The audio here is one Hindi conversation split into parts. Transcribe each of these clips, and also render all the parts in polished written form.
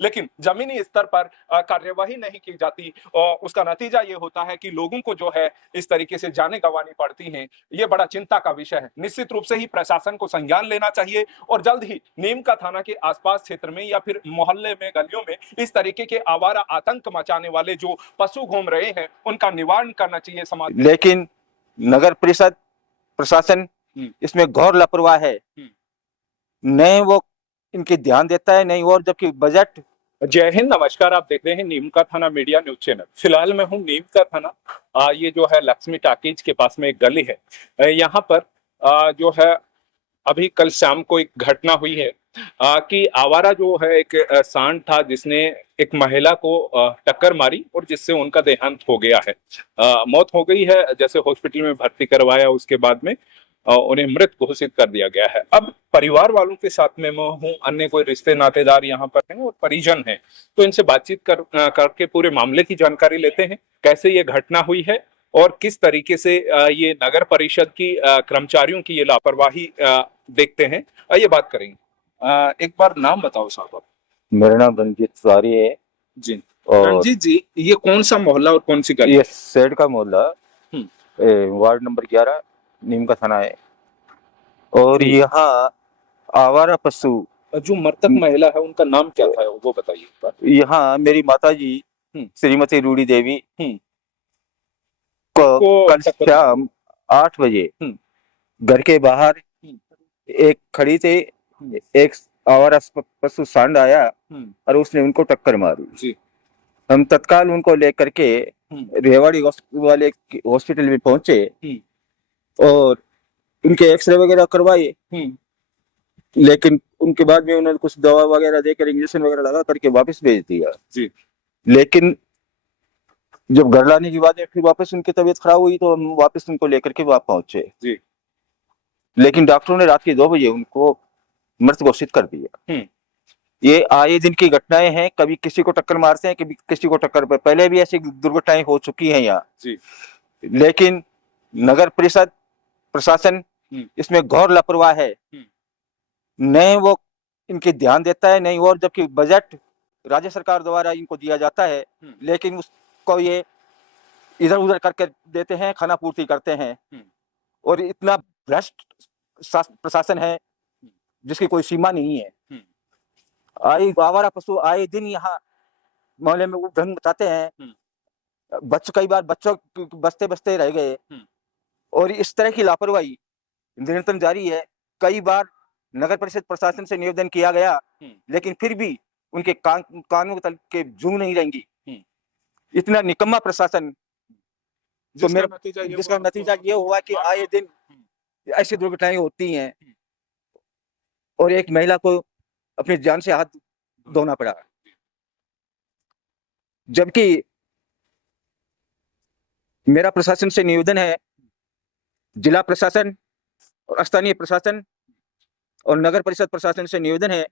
लेकिन जमीनी स्तर पर कार्यवाही नहीं की जाती और उसका नतीजा ये होता है कि लोगों को जो है इस तरीके से जाने गंवानी पड़ती हैं। ये बड़ा चिंता का विषय है। निश्चित रूप से ही प्रशासन को संज्ञान लेना चाहिए और जल्द ही नीम का थाना के आसपास क्षेत्र में या फिर मोहल्ले में, गलियों में इस तरीके के आवारा आतंक मचाने वाले जो पशु घूम रहे हैं उनका निवारण करना चाहिए समाज। लेकिन नगर परिषद प्रशासन इसमें घोर लापरवाह है। नहीं वो इनके ध्यान देता है, नहीं और जबकि बजट। जय हिंद, नमस्कार। आप देख रहे हैं नीम का थाना मीडिया न्यूज चैनल। फिलहाल मैं हूं नीम का थाना। ये जो है लक्ष्मी टाकीज के पास में एक गली है। यहाँ पर जो है अभी कल शाम को एक घटना हुई है कि आवारा जो है एक सांड था जिसने एक महिला को टक्कर मारी और जिससे उनका देहांत हो गया है। मौत हो गई है। जैसे हॉस्पिटल में भर्ती करवाया उसके बाद में उन्हें मृत घोषित कर दिया गया है। अब परिवार वालों के साथ में मैं हूँ, अन्य कोई रिश्ते नातेदार यहाँ पर हैं और परिजन हैं, तो इनसे बातचीत करके पूरे मामले की जानकारी लेते हैं, कैसे ये घटना हुई है और किस तरीके से ये नगर परिषद की कर्मचारियों की ये लापरवाही देखते हैं। ये बात करेंगे। एक बार नाम बताओ साहब आप। मेरा नाम रंजीत तिवारी है जी। और रंजीत जी, ये कौन सा मोहल्ला और कौन सी गली? ये सेठ का मोहल्ला, वार्ड नंबर 11, नीम का थाना है। और यहाँ आवारा पशु, जो मृतक महिला है उनका नाम क्या था वो बताइए एक बार। यहाँ मेरी माता जी श्रीमती रूडी देवी को कल शाम 8 बजे घर के बाहर एक खड़ी थे, एक आवारा पशु सांड आया और उसने उनको टक्कर मारी जी। हम तत्काल उनको लेकर के रेवाड़ी वाले हॉस्पिटल में पहुंचे और उनके एक्सरे वगैरह करवाए, लेकिन उनके बाद में उन्होंने कुछ दवा वगैरह देकर इंजेक्शन वगैरह लगा करके वापस भेज दिया जी। लेकिन जब घर लाने के बाद में फिर वापस उनकी तबीयत खराब हुई तो हम वापस उनको लेकर के वापस पहुंचे जी। लेकिन डॉक्टरों ने रात के 2 बजे उनको मृत घोषित कर दिया। ये आए दिन की घटनाएं हैं, कभी किसी को टक्कर मारते हैं, कभी किसी को टक्कर, पहले भी ऐसी दुर्घटनाएं हो चुकी हैं यहाँ जी। लेकिन नगर परिषद प्रशासन इसमें घोर लापरवाह है। नहीं वो इनके ध्यान देता है, नहीं और जबकि बजट राज्य सरकार द्वारा इनको दिया जाता है, लेकिन उसको ये इधर उधर करके देते हैं, खाना पूर्ति करते हैं। और इतना भ्रष्ट प्रशासन है जिसकी कोई सीमा नहीं है। आवारा पशु आए दिन यहाँ मोहल्ले में उधंग मचाते हैं। कई बार बच्चों बचते बचते रह गए और इस तरह की लापरवाही निरंतर जारी है। कई बार नगर परिषद प्रशासन से निवेदन किया गया, लेकिन फिर भी उनके कानून तल के जू नहीं रहेंगी। इतना निकम्मा प्रशासन, जो जिसका नतीजा ये हुआ कि आए दिन ऐसी दुर्घटनाएं होती हैं और एक महिला को अपनी जान से हाथ धोना पड़ा। जबकि मेरा प्रशासन से निवेदन है, जिला प्रशासन और स्थानीय प्रशासन और नगर परिषद प्रशासन से निवेदन है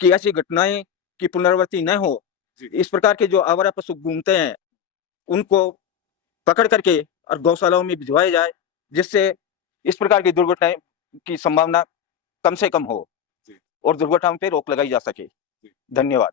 कि ऐसी घटनाएं की पुनरावृत्ति न हो। इस प्रकार के जो आवारा पशु घूमते हैं उनको पकड़ करके और गौशालाओं में भिजवाया जाए, जिससे इस प्रकार की दुर्घटनाएं की संभावना कम से कम हो और दुर्घटनाओं पर रोक लगाई जा सके। धन्यवाद।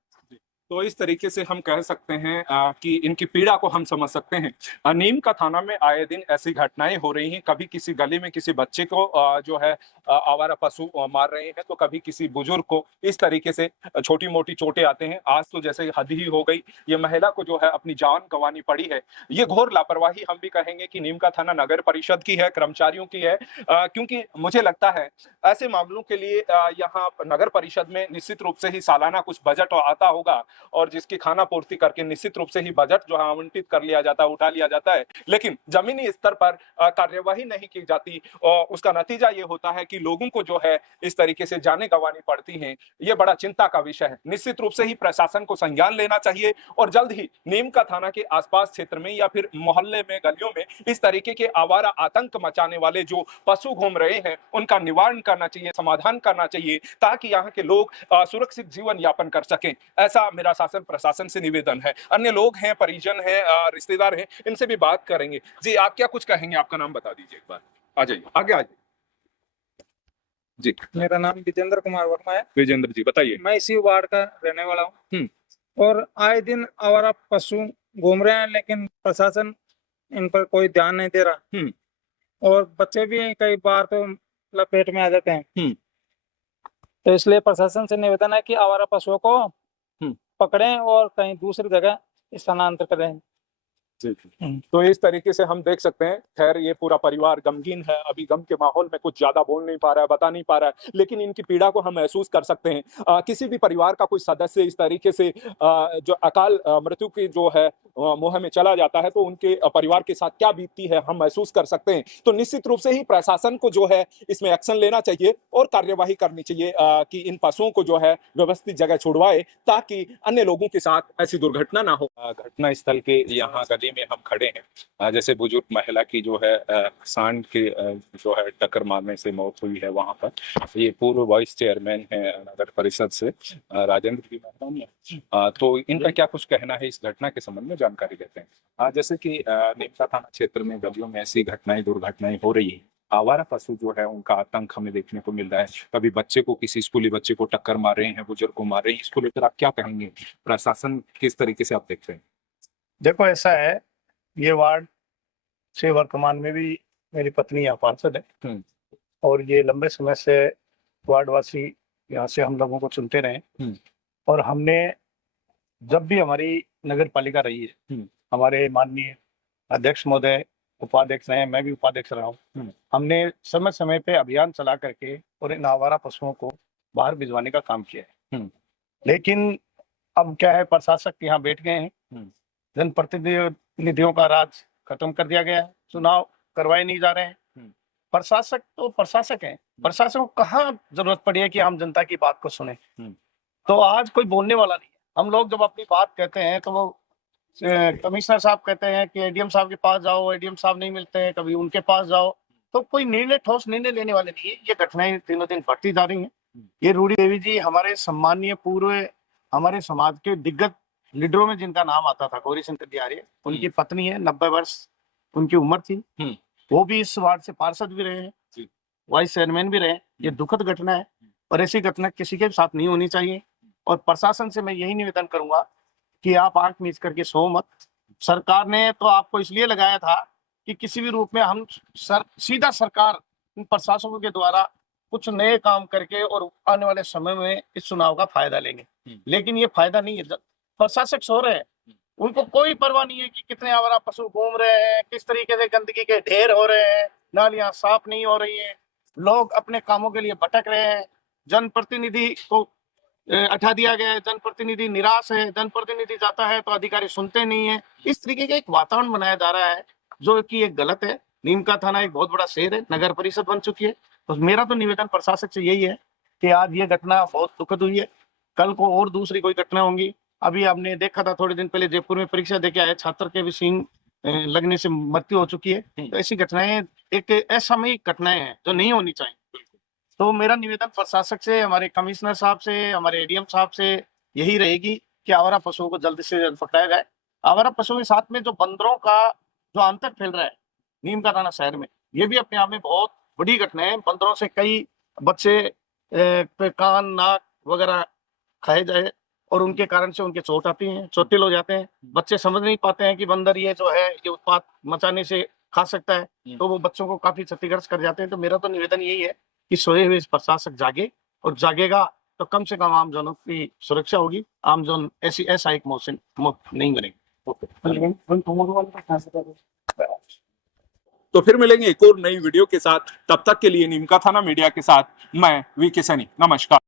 तो इस तरीके से हम कह सकते हैं कि इनकी पीड़ा को हम समझ सकते हैं। नीम का थाना में आए दिन ऐसी घटनाएं हो रही हैं। कभी किसी गली में किसी बच्चे को जो है आवारा पशु मार रहे हैं, तो कभी किसी बुजुर्ग को इस तरीके से छोटी मोटी चोटें आते हैं। आज तो जैसे हद ही हो गई, ये महिला को जो है अपनी जान गंवानी पड़ी है। ये घोर लापरवाही हम भी कहेंगे कि नीम का थाना नगर परिषद की है, कर्मचारियों की है, क्योंकि मुझे लगता है ऐसे मामलों के लिए यहाँ नगर परिषद में निश्चित रूप से ही सालाना कुछ बजट आता होगा और जिसकी खाना पूर्ति करके निश्चित रूप से ही बजट जो है आवंटित कर लिया जाता है, उठा लिया जाता है। लेकिन जमीनी स्तर पर कार्यवाही नहीं की जाती और उसका नतीजा ये होता है कि लोगों को जो है इस तरीके से जाने गंवानी पड़ती हैं। ये बड़ा चिंता का विषय है। निश्चित रूप से ही प्रशासन को संज्ञान लेना चाहिए और जल्द ही नीम का थाना के आसपास क्षेत्र में या फिर मोहल्ले में, गलियों में इस तरीके के आवारा आतंक मचाने वाले जो पशु घूम रहे हैं उनका निवारण करना चाहिए, समाधान करना चाहिए, ताकि यहाँ के लोग सुरक्षित जीवन यापन कर सकें। ऐसा मेरा शासन प्रशासन से निवेदन है। अन्य लोग हैं, परिजन हैं, रिश्तेदार हैं, इनसे भी बात करेंगे। जी, आप क्या कुछ कहेंगे? आपका नाम बता दीजिए एक बार। आ जाइए, आगे आ जाइए। जी, मेरा नाम विजेंद्र कुमार वर्मा है। विजेंद्र जी बताइए। मैं इसी वार्ड का रहने वाला हूँ। और आए दिन आवारा पशु घूम रहे हैं, लेकिन प्रशासन इन पर कोई ध्यान नहीं दे रहा। और बच्चे भी कई बार तो लपेट में आ जाते हैं। तो इसलिए प्रशासन से निवेदन है कि आवारा पशुओं को पकड़ें और कहीं दूसरी जगह स्थानांतर करें। तो इस तरीके से हम देख सकते हैं। खैर, ये पूरा परिवार गमगीन है, अभी गम के माहौल में कुछ ज्यादा बोल नहीं पा रहा है, बता नहीं पा रहा है, लेकिन इनकी पीड़ा को हम महसूस कर सकते हैं। किसी भी परिवार का कोई सदस्य इस तरीके से जो अकाल मृत्यु की जो है मुँह में चला जाता है, तो उनके परिवार के साथ क्या बीतती है हम महसूस कर सकते हैं। तो निश्चित रूप से ही प्रशासन को जो है इसमें एक्शन लेना चाहिए और कार्यवाही करनी चाहिए कि इन पशुओं को जो है व्यवस्थित जगह छुड़वाए, ताकि अन्य लोगों के साथ ऐसी दुर्घटना ना हो। घटना स्थल के यहाँ गली में हम खड़े हैं। जैसे बुजुर्ग महिला की जो है सांड के जो है टक्कर मारने से मौत हुई है वहां पर। ये पूर्व वाइस चेयरमैन है नगर परिषद से, राजेंद्र की मेहता। तो इनका क्या कुछ कहना है इस घटना के संबंध में, जानकारी देते हैं। जैसे कि नीमका थाना क्षेत्र में गलियों में ऐसी दुर्घटनाएं हो रही है। आवारा पशु जो है उनका आतंक हमें देखने को मिल रहा है। कभी बच्चे को, किसी स्कूली बच्चे को टक्कर मार रहे हैं, बुजुर्ग को मार रहे हैं। इसको लेकर आप क्या कहेंगे? प्रशासन किस तरीके से आप देख रहे हैं? देखो, ऐसा है, ये वार्ड से वर्तमान में भी मेरी पत्नी यहाँ पार्षद है और ये लंबे समय से वार्डवासी यहाँ से हम लोगों को चुनते रहे। और हमने जब भी हमारी नगर पालिका रही है, हमारे माननीय अध्यक्ष महोदय उपाध्यक्ष रहे, मैं भी उपाध्यक्ष रहा हूँ, हमने समय समय पे अभियान चला करके और इन आवारा पशुओं को बाहर भिजवाने का काम किया है। लेकिन अब क्या है, प्रशासक यहाँ बैठ गए हैं, जनप्रतिनिधियों का राज खत्म कर दिया गया है, चुनाव करवाए नहीं जा रहे हैं। प्रशासक तो प्रशासक हैं, प्रशासन को कहाँ जरूरत पड़ी है कि हम जनता की बात को सुने। तो आज कोई बोलने वाला नहीं है। हम लोग जब अपनी बात कहते हैं तो वो कमिश्नर साहब कहते हैं कि एडीएम साहब के पास जाओ, एडीएम साहब नहीं मिलते हैं, कभी उनके पास जाओ, तो कोई ठोस निर्णय लेने वाले नहीं है। ये घटनाएं दिनों दिन बढ़ती जा रही हैं। ये रूडी देवी जी हमारे सम्मानीय पूर्व हमारे समाज के दिग्गज लीडरों में जिनका नाम आता था, गौरी शंकर दियारे, उनकी पत्नी है, 90 वर्ष उनकी उम्र थी। वो भी इस वार्ड से पार्षद भी रहे हैं, वाइस चेयरमैन भी रहे। ये दुखद घटना है और ऐसी घटना किसी के साथ नहीं होनी चाहिए। और प्रशासन से मैं यही निवेदन करूंगा कि आप आंख मीच करके सो मत। सरकार ने तो आपको इसलिए लगाया था कि किसी भी रूप में हम सीधा सरकार इन प्रशासकों के द्वारा कुछ नए काम करके और आने वाले समय में इस चुनाव का फायदा लेंगे। लेकिन ये फायदा नहीं है। प्रशासक सो रहे हैं, उनको कोई परवाह नहीं है कि कितने आवारा पशु घूम रहे हैं, किस तरीके से गंदगी के ढेर हो रहे हैं, नालियां साफ नहीं हो रही हैं, लोग अपने कामों के लिए भटक रहे हैं, जनप्रतिनिधि को हटा दिया गया है, जनप्रतिनिधि निराश है, जनप्रतिनिधि जाता है तो अधिकारी सुनते नहीं है। इस तरीके का एक वातावरण बनाया जा रहा है जो कि एक गलत है। नीमका थाना एक बहुत बड़ा शहर है, नगर परिषद बन चुकी है। तो मेरा तो निवेदन प्रशासक से यही है कि आज ये घटना बहुत दुखद हुई है, कल को और दूसरी कोई घटना होंगी। अभी आपने देखा था थोड़े दिन पहले जयपुर में परीक्षा देके आए छात्र के भी सींग लगने से मृत्यु हो चुकी है। तो ऐसी घटनाएं एक असामयिक घटनाएं हैं जो नहीं होनी चाहिए। तो मेरा निवेदन प्रशासक से, हमारे कमिश्नर साहब से, हमारे एडीएम साहब से यही रहेगी कि आवारा पशुओं को जल्द से जल्द पकड़ाया जाए। आवारा पशुओं के साथ में जो बंदरों का जो आतंक फैल रहा है नीमका थाना शहर में, ये भी अपने आप में बहुत बड़ी घटना है। बंदरों से कई बच्चे पे कान, नाक वगैरह खाए जाए और उनके कारण से उनके चोट आती है, चोटिल हो जाते हैं। बच्चे समझ नहीं पाते हैं कि बंदर ये जो है ये उत्पात मचाने से खा सकता है, तो वो बच्चों को काफी क्षतिग्रस्त कर जाते हैं। तो मेरा तो निवेदन यही है कि सोए हुए प्रशासक जागे, और जागेगा तो कम से कम आमजनों की सुरक्षा होगी, आमजन ऐसी एक मौत नहीं बनेगी। तो फिर मिलेंगे एक और नई वीडियो के साथ। तब तक के लिए नीमका थाना मीडिया के साथ मैं वीके सैनी, नमस्कार।